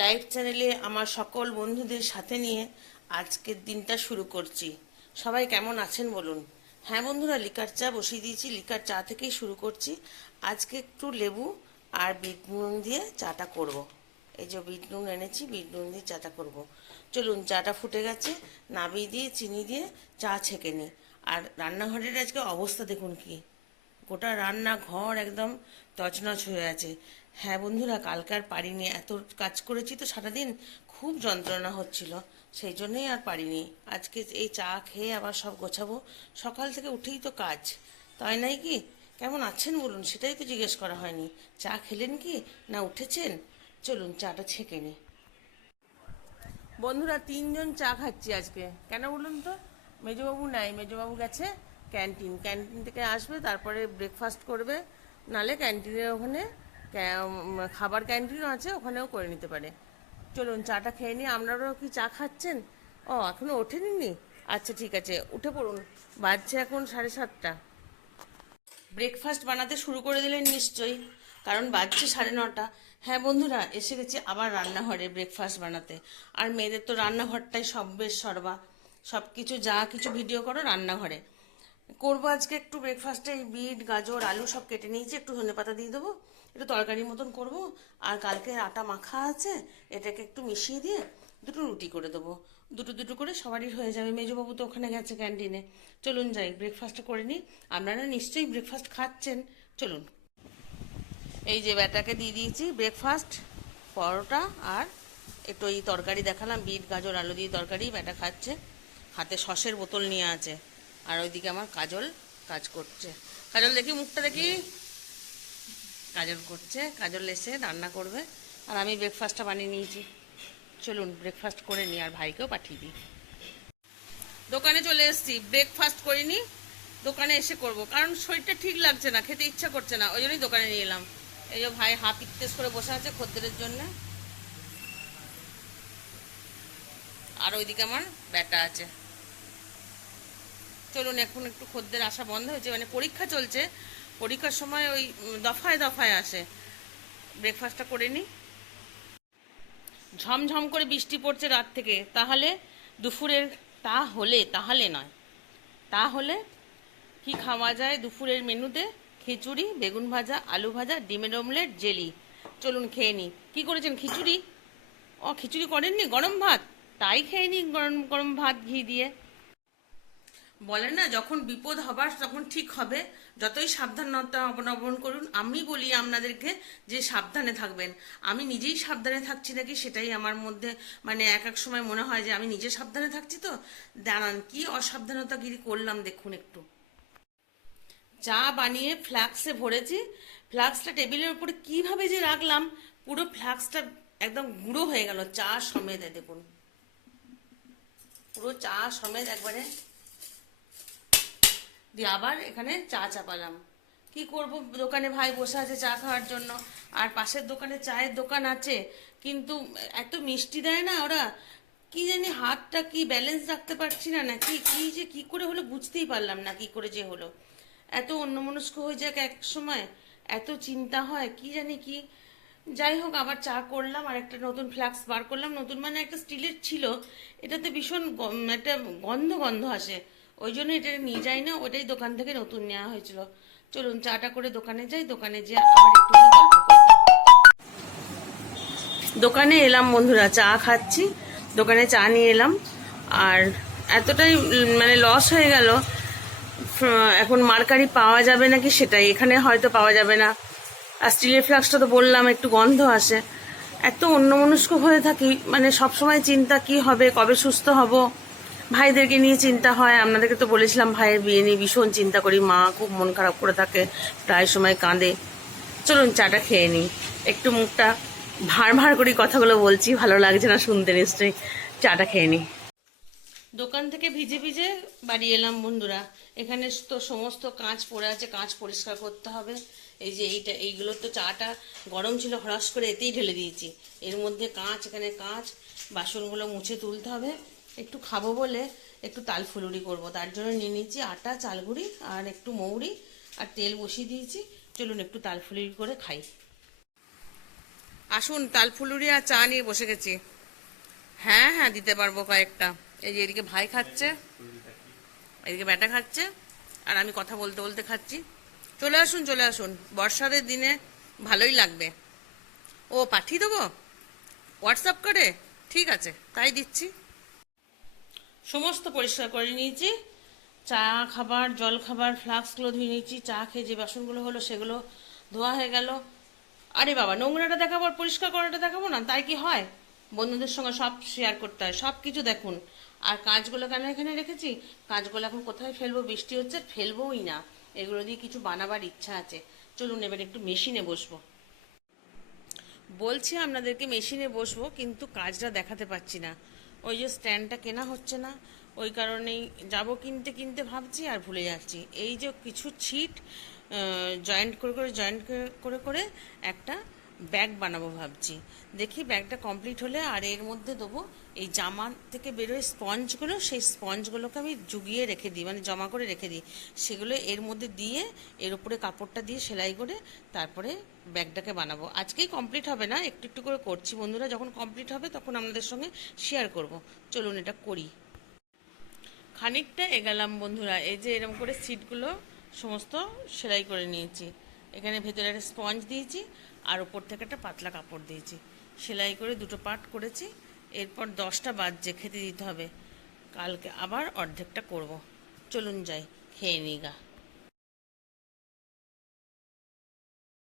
Live চ্যানেলে আমার সকল বন্ধুদের সাথে নিয়ে আজকের দিনটা শুরু করছি। সবাই কেমন আছেন বলুন। হ্যাঁ বন্ধুরা, লিকার চা বসিয়ে দিয়েছি, লিকার চা থেকেই শুরু করছি। আজকে একটু লেবু আর বিট নুন দিয়ে চাটা করব। এই যে বিট নুন এনেছি, বিট নুন দিয়ে চাটা করব। চলুন, চাটা ফুটে গেছে, নাবিয়ে দিয়ে চিনি দিয়ে চা ছেঁকে নিই। আর রান্নাঘরের আজকে অবস্থা দেখুন কি, গোটা রান্নাঘর একদম তছনছ হয়ে আছে। হ্যাঁ বন্ধুরা, কালকে আর পারিনি, এত কাজ করেছি তো সারাদিন, খুব যন্ত্রণা হচ্ছিল, সেই জন্যই আর পারিনি। আজকে এই চা খেয়ে আবার সব গোছাবো। সকাল থেকে উঠেই তো কাজ, তাই নাই কি? কেমন আছেন বলুন, সেটাই তো জিজ্ঞেস করা হয়নি। চা খেলেন কি না উঠেছেন? চলুন চাটা ছেঁকে নিই। বন্ধুরা, তিনজন চা খাচ্ছি আজকে। কেন বলুন তো? মেজবাবু নাই, মেজবাবু গেছে ক্যান্টিন, ক্যান্টিন থেকে আসবে, তারপরে ব্রেকফাস্ট করবে। নালে ক্যান্টিনের ওখানে খাবার ক্যান্টিনও আছে, ওখানেও করে নিতে পারে। চলুন চাটা খেয়ে নিই। আপনারাও কি চা খাচ্ছেন? ও, এখনো ওঠেননি? আচ্ছা ঠিক আছে, উঠে পড়ুন। বাজছে এখন 7:30। ব্রেকফাস্ট বানাতে শুরু করে দিলেন নিশ্চয়ই, কারণ বাজছে 9:30। হ্যাঁ বন্ধুরা, এসে গেছি আবার রান্নাঘরে ব্রেকফাস্ট বানাতে। আর মেয়েদের তো রান্নাঘরটাই সব বেশ সর্বা, সব কিছু যা কিছু ভিডিও করো রান্নাঘরে। করবো আজকে একটু ব্রেকফাস্টে বিট গাজর আলু সব কেটে নিয়েছি, একটু ধনেপাতা দিয়ে দেবো, একটু তরকারির মতন করব। আর কালকে আটা মাখা আছে, এটাকে একটু মিশিয়ে দিয়ে দুটো রুটি করে দেবো। দুটো দুটো করে সবারই হয়ে যাবে। মেজবাবু তো ওখানে গেছে ক্যান্টিনে। চলুন যাই, ব্রেকফাস্টটা করে নিই। আপনারা নিশ্চয়ই ব্রেকফাস্ট খাচ্ছেন। চলুন, এই যে ব্যাটাকে দিয়ে দিয়েছি ব্রেকফাস্ট, পরোটা আর একটু এই তরকারি দেখালাম, বিট গাজর আলু দিয়ে তরকারি। ব্যাটা খাচ্ছে, হাতে সসের বোতল নিয়ে আছে। আর ওইদিকে আমার কাজল কাজ করছে। কাজল দেখি, মুখটা দেখি। কাজল করছে, কাজল এসে রান্না করবে। আর আমি ব্রেকফাস্টটা বানিয়ে নিয়েছি। চলুন ব্রেকফাস্ট করে নিই, আর ভাইকেও পাঠিয়ে দিই। দোকানে চলে এসেছি, ব্রেকফাস্ট করিনি, দোকানে এসে করব, কারণ শরীরটা ঠিক লাগছে না, খেতে ইচ্ছা করছে না, ওই জন্যই দোকানে নিয়ে এলাম। এই যে ভাই হাফ ইত্তেস করে বসে আছে খদ্দেরের জন্য। আর ওইদিকে আমার ব্যাটা আছে। চলুন, এখন একটু খদ্দের আসা বন্ধ হয়েছে, মানে পরীক্ষা চলছে, পরীক্ষার সময় ওই দফায় দফায় আসে। ব্রেকফাস্টটা করে নিই। ঝমঝম করে বৃষ্টি পড়ছে রাত থেকে, তাহলে দুপুরের, তাহলে নয়, তাহলে কি খাওয়া যায় দুপুরের মেনুতে? খিচুড়ি, বেগুন ভাজা, আলু ভাজা, ডিমের অমলেট, জেলি। চলুন খেয়ে নিই। কী করেছেন? খিচুড়ি? ও, খিচুড়ি করেননি, গরম ভাত? তাই খেয়ে নিই, গরম গরম ভাত ঘি দিয়ে। বলেন না, যখন বিপদ হবার তখন ঠিক হবে। যতই সাবধানতা অবলম্বন করুন, আমি বলি আপনাদেরকে যে সাবধানে থাকবেন। আমি নিজেই সাবধানে থাকছি নাকি সেটাই আমার মধ্যে, মানে এক এক সময় মনে হয় যে আমি নিজে সাবধানে থাকছি। তো দাঁড়ান, কি অসাবধানতাগিরি করলাম দেখুন একটু। চা বানিয়ে ফ্লাক্সে ভরেছি, ফ্লাক্সটা টেবিলের উপরে কিভাবে যে রাখলাম, পুরো ফ্লাক্সটা একদম গুঁড়ো হয়ে গেল চা সমেত। দেখুন, পুরো চা সমেত একবারে দিয়ে আবার এখানে চা চাপালাম। কি করব, দোকানে ভাই বসে আছে চা খাওয়ার জন্য, আর পাশের দোকানে চায়ের দোকান আছে, কিন্তু এত মিষ্টি দেয় না ওরা, কি জানি হাতটা কি ব্যালেন্স রাখতে পারছি না, নাকি কি যে কি করে হলো বুঝতেই পারলাম না, কি করে যে হলো। এত অন্যমনস্ক হয়ে যাক এক সময়, এত চিন্তা হয় কি জানি কি। যাই হোক, আবার চা করলাম, আর একটা নতুন ফ্লাক্স বার করলাম, নতুন মানে একটা স্টিলের ছিল। এটাতে ভীষণ একটা গন্ধ গন্ধ আসে, ওই জন্য এটা নিয়ে যাই না, ওটাই দোকান থেকে নতুন নেওয়া হয়েছিল। চলুন চাটা করে দোকানে যাই, দোকানে যেয়ে আবার একটু গল্প করবো। দোকানে এলাম বন্ধুরা, চা খাচ্ছি, দোকানে চা নিয়ে এলাম। আর এতটাই মানে লস হয়ে গেল, এখন মার্কারি পাওয়া যাবে নাকি সেটাই, এখানে হয়তো পাওয়া যাবে না। আর স্টিলের ফ্লাক্সটা তো বললাম একটু গন্ধ আসে। এত অন্যমনস্ক হয়ে থাকি, মানে সবসময় চিন্তা কি হবে, কবে সুস্থ হব। ভাইদেরকে নিয়ে চিন্তা হয়, আপনাদেরকে তো বলেছিলাম ভাইয়ের বিয়ে নিয়ে ভীষণ চিন্তা করি, মা খুব মন খারাপ করে থাকে, প্রায় সময় কাঁদে। চলুন চাটা খেয়ে নিই, একটু মুখটা ভার ভার করি, কথাগুলো বলছি, ভালো লাগছে না শুনতে নিশ্চয়ই। চাটা খেয়ে নিই। দোকান থেকে ভিজে ভিজে বাড়ি এলাম বন্ধুরা। এখানে তো সমস্ত কাঁচ পড়ে আছে, কাঁচ পরিষ্কার করতে হবে। এই যে এইগুলো তো চাটা গরম ছিল, হরাস করে এতেই ঢেলে দিয়েছি, এর মধ্যে কাঁচ, এখানে কাঁচ, বাসনগুলো মুছে তুলতে হবে। একটু খাবো বলে একটু তাল ফুলুরি করবো, তার জন্য নিয়ে নিয়েছি আটা, চালগুড়ি আর একটু মৌরি আর তেল বসিয়ে দিয়েছি। চলুন একটু তাল ফুলুরি করে খাই। আসুন, তালফুলুরি আর চা নিয়ে বসে গেছি। হ্যাঁ হ্যাঁ, দিতে পারবো কয়েকটা। এই যে এদিকে ভাই খাচ্ছে, এদিকে ব্যাটা খাচ্ছে, আর আমি কথা বলতে বলতে খাচ্ছি। চলে আসুন চলে আসুন, বর্ষাদের দিনে ভালোই লাগবে। ও পাঠিয়ে দেবো হোয়াটসঅ্যাপ করে, ঠিক আছে তাই দিচ্ছি। সমস্ত পরিষ্কার করে নিয়েছি, চা খাবার জল খাবার ফ্লাস্কগুলো ধুয়ে নিয়েছি, চা খেয়ে যে বাসনগুলো হলো সেগুলো ধোয়া হয়ে গেল। আরে বাবা, নোংরাটা দেখাবো আর পরিষ্কার করাটা দেখাবো না, তাই কি হয়? বন্ধুদের সঙ্গে সব শেয়ার করতে হয়, সব কিছু দেখুন। আর কাঁচগুলো কেন এখানে রেখেছি, কাঁচগুলো এখন কোথায় ফেলবো, বৃষ্টি হচ্ছে, ফেলবোই না। এগুলো দিয়ে কিছু বানাবার ইচ্ছা আছে। চলুন এবার একটু মেশিনে বসবো। বলছি আপনাদেরকে মেশিনে বসবো, কিন্তু কাজটা দেখাতে পাচ্ছি না। ওই যে স্ট্যান্ডটা কেনা হচ্ছে না, ওই কারণেই যাব কিনতে কিনতে ভাবছি আর ভুলে যাচ্ছি। এই যে কিছু ছিট জয়েন্ট করে করে জয়েন্ট করে করে একটা ব্যাগ বানাবো ভাবছি। দেখি ব্যাগটা কমপ্লিট হলে আর এর মধ্যে দেবো এই জামা থেকে বেরোয় স্পঞ্জগুলো, সেই স্পঞ্জগুলোকে আমি জুগিয়ে রেখে দিই, মানে জমা করে রেখে দিই। সেগুলো এর মধ্যে দিয়ে এর উপরে কাপড়টা দিয়ে সেলাই করে তারপরে ব্যাগটাকে বানাবো। আজকেই কমপ্লিট হবে না, একটু একটু করে করছি বন্ধুরা, যখন কমপ্লিট হবে তখন আপনাদের সঙ্গে শেয়ার করব। চলুন এটা করি। খানিকটা এগালাম বন্ধুরা, এই যে এরকম করে সিটগুলো সমস্ত সেলাই করে নিয়েছি। এখানে ভেতরে একটা স্পঞ্জ দিয়েছি আর উপর থেকে একটা পাতলা কাপড় দিয়েছি, সেলাই করে দুটো পার্ট করেছি। এরপর 10টা বাজছে, খেতে দিতে হবে। কালকে আবার অর্ধেকটা করব। চলুন যাই, খেয়ে নিই গা।